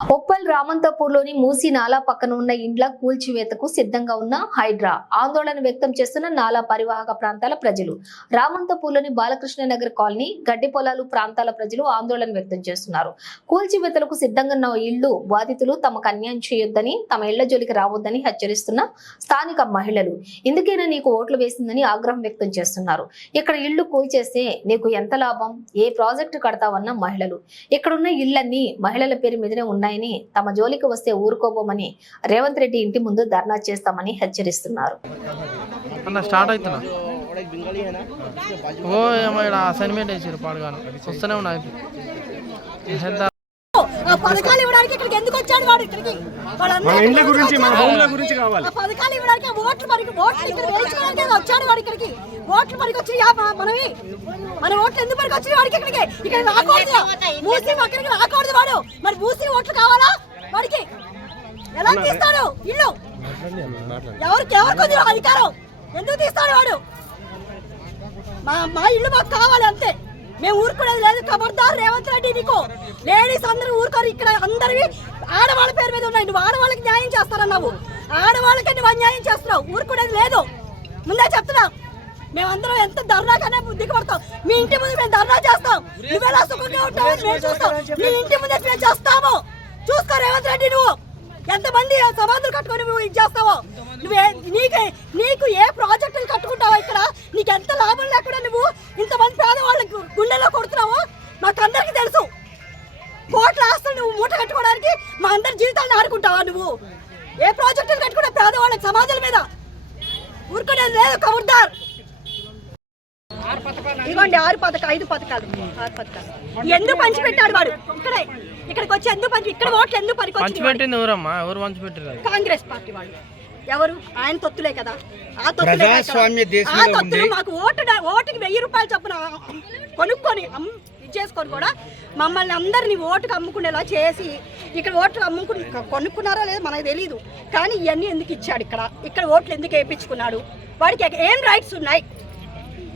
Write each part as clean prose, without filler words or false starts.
ఉప్పల్ రామంతపూర్లోని మూసీ నాలా పక్కన ఉన్న ఇండ్ల కూల్చివేతకు సిద్ధంగా ఉన్న హైడ్రా ఆందోళన వ్యక్తం చేస్తున్న నాలా పరివాహక ప్రాంతాల ప్రజలు. రామంతపూర్లోని బాలకృష్ణ నగర్ కాలనీ, గడ్డి పొలాలు ప్రాంతాల ప్రజలు ఆందోళన వ్యక్తం చేస్తున్నారు. కూల్చివేతలకు సిద్ధంగా ఉన్న ఇళ్లు బాధితులు తమకు అన్యాయం చేయొద్దని, తమ ఇళ్ల జోలికి రావద్దని హెచ్చరిస్తున్న స్థానిక మహిళలు ఇందుకైనా నీకు ఓట్లు వేసిందని ఆగ్రహం వ్యక్తం చేస్తున్నారు. ఇక్కడ ఇళ్లు కూల్చేస్తే నీకు ఎంత లాభం, ఏ ప్రాజెక్టు కడతావన్న మహిళలు. ఇక్కడున్న ఇళ్లన్నీ మహిళల పేరు మీదనే ఉన్నాయి. తమ జోలికి వస్తే ఊరుకోబోమని రేవంత్ రెడ్డి ఇంటి ముందు ధర్నా చేస్తామని హెచ్చరిస్తున్నారు. పథకాలు ఇవ్వడానికి ఇక్కడికి ఎందుకు వచ్చాడు వాడు? ఇక్కడికి ఇండ్ల గురించి మన భూముల గురించి కావాలి. పథకాలు ఇవ్వడానికి ఓట్లు ఇక్కడ వేయించుకోవడానికి వచ్చాడు వాడు. ఇక్కడికి ఓట్లు పనికి వచ్చి మన ఓట్లు ఎందుకు పనికి వచ్చి వాడికి? ఇక్కడ రాకూడదు, మూసి అక్కడికి రాకూడదు వాడు. మరి మూసి ఓట్లు కావాలా వాడికి? ఎలా తీస్తాడు ఇల్లు? ఎవరికి అధికారం ఎందుకు తీస్తాడు వాడు? మా ఇల్లు మాకు కావాలి అంతే, మేము ఊరుకునేది లేదు. ఖబర్దార్ రేవంత్ రెడ్డి, నీకు లేడీస్ అందరూ ఊరుకోరు. ఇక్కడ అందరివి ఆడవాళ్ళ పేరు మీద ఉన్నాయి. నువ్వు ఆడవాళ్ళకి న్యాయం చేస్తారన్నావు, ఆడవాళ్ళకి నువ్వు అన్యాయం చేస్తున్నావు. ఊరుకునేది లేదు, ముందే చెప్తున్నా. మేమందరం ఎంత ధర్నాకనే దిగబడతాం. మీ ఇంటి ముందు మేము ధర్నా చేస్తాం. నువ్వెలా సుఖంగా ఉంటావని మేము చూస్తాం. మీ ఇంటి ముందే మేము చేస్తాము. చూసుకో రేవంత్ రెడ్డి, నువ్వు ఎంతమంది సమాధులు కట్టుకొని నువ్వు ఇది చేస్తావో. నీకు ఏ ప్రాజెక్టులు కట్టుకుంటావో ఇక్కడ నీకు ఎంత లాభం లేకుండా నువ్వు ఇంతమంది పేదవాళ్ళకి గుండెల్లో కొడుతున్నావో మాకు అందరికీ తెలుసు. కోట్ల ఆస్తులు నువ్వు మూట కట్టుకోవడానికి మా అందరి జీవితాలను ఆడుకుంటావా? నువ్వు ఏ ప్రాజెక్టులు కట్టుకున్నా పేదవాళ్ళకి సమాధుల మీద ఊరుకునేది లేదు. ఖబర్దార్. ఇదిగోండి 5 పథకాలు ఎందుకు పంచిపెట్టాడు వాడు? ఇక్కడికి వచ్చి ఎందుకు ఇక్కడ ఓట్లు ఎందుకు పంచిపెట్టింది? ఎవరు పంచిపెట్టారు? కాంగ్రెస్ పార్టీ వాళ్ళు. ఎవరు? ఆయన తొత్తులే కదా. ఆ తొత్తులు మాకు ఓటుకి 1000 రూపాయలు చొప్పున కొనుక్కొని చేసుకొని కూడా మమ్మల్ని అందరినీ ఓటుకు అమ్ముకునేలా చేసి ఇక్కడ ఓట్లు కొనుక్కున్నారో లేదో మనకు తెలియదు. కానీ ఇవన్నీ ఎందుకు ఇచ్చాడు? ఇక్కడ ఓట్లు ఎందుకు వేయించుకున్నాడు? వాడికి ఏం రైట్స్ ఉన్నాయి?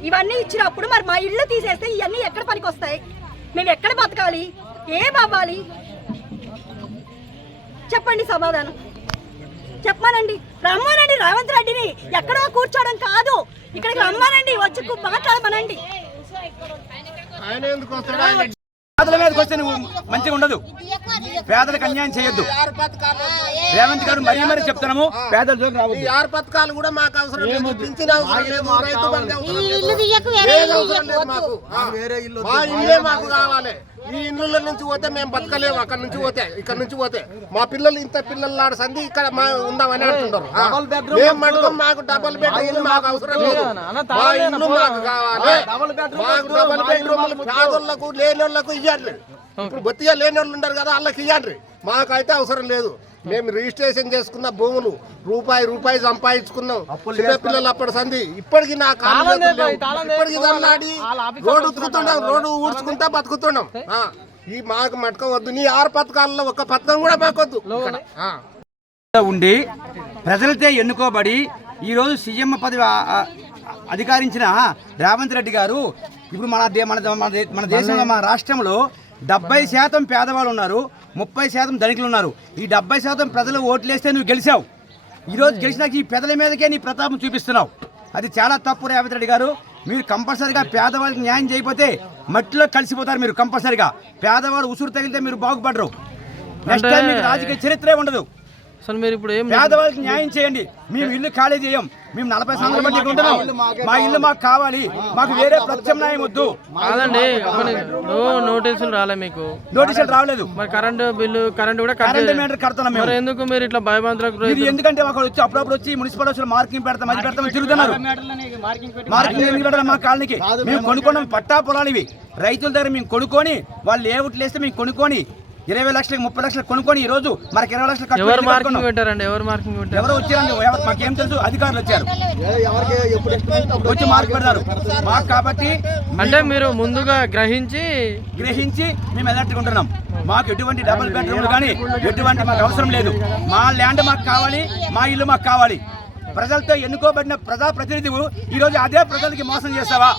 ఇవన్నీ ఇచ్చినప్పుడు మరి మా ఇల్లు తీసేస్తే ఇవన్నీ ఎక్కడ పనికి వస్తాయి? మేము ఎక్కడ బతకాలి? ఏం అవ్వాలి? చెప్పండి, సమాధానం చెప్పమానండి. రమ్మానండి రేవంత్ రెడ్డిని. ఎక్కడో కూర్చోవడం కాదు, ఇక్కడికి రమ్మానండి, వచ్చి మాట్లాడమనండి. పేదల మీదకి వస్తే నువ్వు మంచిగా ఉండదు, పేదలకు అన్యాయం చేయొద్దు. రేవంత్ గారు మరీ చెప్తున్నాము, పేదల జోలికి రావద్దు. 6 పథకాలు కూడా మాకు అవసరం లేదు, పింఛన్ అవసరం లేదు, రైతు బంధు అవసరం లేదు. మా ఇల్లే మాకు కావాలి. ఈ ఇళ్ళ నుంచి పోతే మేము బతకలేము. అక్కడ నుంచి పోతే ఇక్కడ నుంచి పోతే మా పిల్లలు ఇంత పిల్లలు సంది ఇక్కడ ఉందామని అంటున్నారు. మేము మటుకం మాకు డబుల్ బెడ్రూమ్ మాకు అవసరం లేదు. మా ఇల్లు మాకు కావాలి. మాకు డబుల్ బెడ్రూమ్ పేదోళ్లకు లేనోళ్లకు ఇవ్వండి. ఇప్పుడు బొత్తిగా లేని వాళ్ళు ఉంటారు కదా, వాళ్ళకి ఇవ్వండి. మాకైతే అవసరం లేదు. మేము రిజిస్ట్రేషన్ చేసుకున్న భూములు రూపాయి సంపాదించుకున్నాం. చిన్నపిల్లలు అప్పటి సంది ఇప్పటికి నా కాలు ఇప్పటికి దన్నాడి రోడ్డు తిరుగుతున్నాం, రోడ్డు ఊడ్చుకుంటా బతుకుతున్నాం. ఈ మాకు మటక వద్దు. నీ 6 పథకాలలో ఒక పథకం కూడా మాకొద్దు. ఉండి ప్రజలతో ఎన్నుకోబడి ఈరోజు సీఎం పదవి అధికారించిన రేవంత్ రెడ్డి గారు ఇప్పుడు మన దేశంలో, మన రాష్ట్రంలో 70% పేదవాళ్ళు ఉన్నారు, 30% ధనికులు ఉన్నారు. ఈ 70% ప్రజలు ఓట్లేస్తే నువ్వు గెలిచావు. ఈరోజు గెలిచినాక ఈ పెదల మీదకే నీ ప్రతాపం చూపిస్తున్నావు. అది చాలా తప్పు రేవంత్ రెడ్డి గారు. మీరు కంపల్సరిగా పేదవాళ్ళకి న్యాయం చేయకపోతే మట్టిలో కలిసిపోతారు. మీరు కంపల్సరిగా పేదవాళ్ళు ఉసురు తగిలితే మీరు బాగుపడరు. నెక్స్ట్ టైం మీకు రాజకీయ చరిత్రే ఉండదు. అసలు మీరు ఇప్పుడు పేదవాళ్ళకి న్యాయం చేయండి. మేము ఇల్లు ఖాళీ చేయం. మేము 40 సంవత్సరాల బట్టి ఉంటున్నాం. మా ఇల్లు మాకు కావాలి. మాకు వేరే ప్రత్యామ్నాయం వద్దు. కాదండి, నోటీసులు రాలే మీకు? నోటీసులు రాలేదు. మరి కరెంటు బిల్లు కూడా కడుతున్నాం. మరి ఎందుకు మీరు ఇట్లా భయభ్రాంతులకు? ఎందుకంటే మాకు వచ్చి అప్పుడప్పుడు వచ్చి మున్సిపల్ వచ్చి మార్కింగ్ పెడతాం, అది పెడతాం తిరుగుతున్నారు. మార్కింగ్ ఎందుకు పెడతాం? మా కాలనీకి మేము కొనుక్కున్నాం. పట్టా పొలాలు ఇవి రైతుల దగ్గర మేము కొనుక్కొని, వాళ్ళు ఏ ఓట్లు వేస్తే మేము కొనుక్కొని 20 లక్షలకు 30 లక్షలు కొనుక్కొని ఈ రోజు మనకి 20 లక్షలు ఎవరు మార్కింగ్ పెట్టారండి? ఎవరు వచ్చారండి? మాకేం తెలుసు? అధికారులు వచ్చారు, వచ్చి మార్క్ పెడతారు మాకు. కాబట్టి అంటే మీరు ముందుగా గ్రహించి మేము ఎలర్ట్గా ఉంటున్నాం. మాకు ఎటువంటి డబుల్ బెడ్రూమ్లు కానీ ఎటువంటి మాకు అవసరం లేదు. మా ల్యాండ్ మాకు కావాలి, మా ఇల్లు మాకు కావాలి. ప్రజలతో ఎన్నుకోబడిన ప్రజాప్రతినిధులు ఈరోజు అదే ప్రజలకి మోసం చేస్తావా?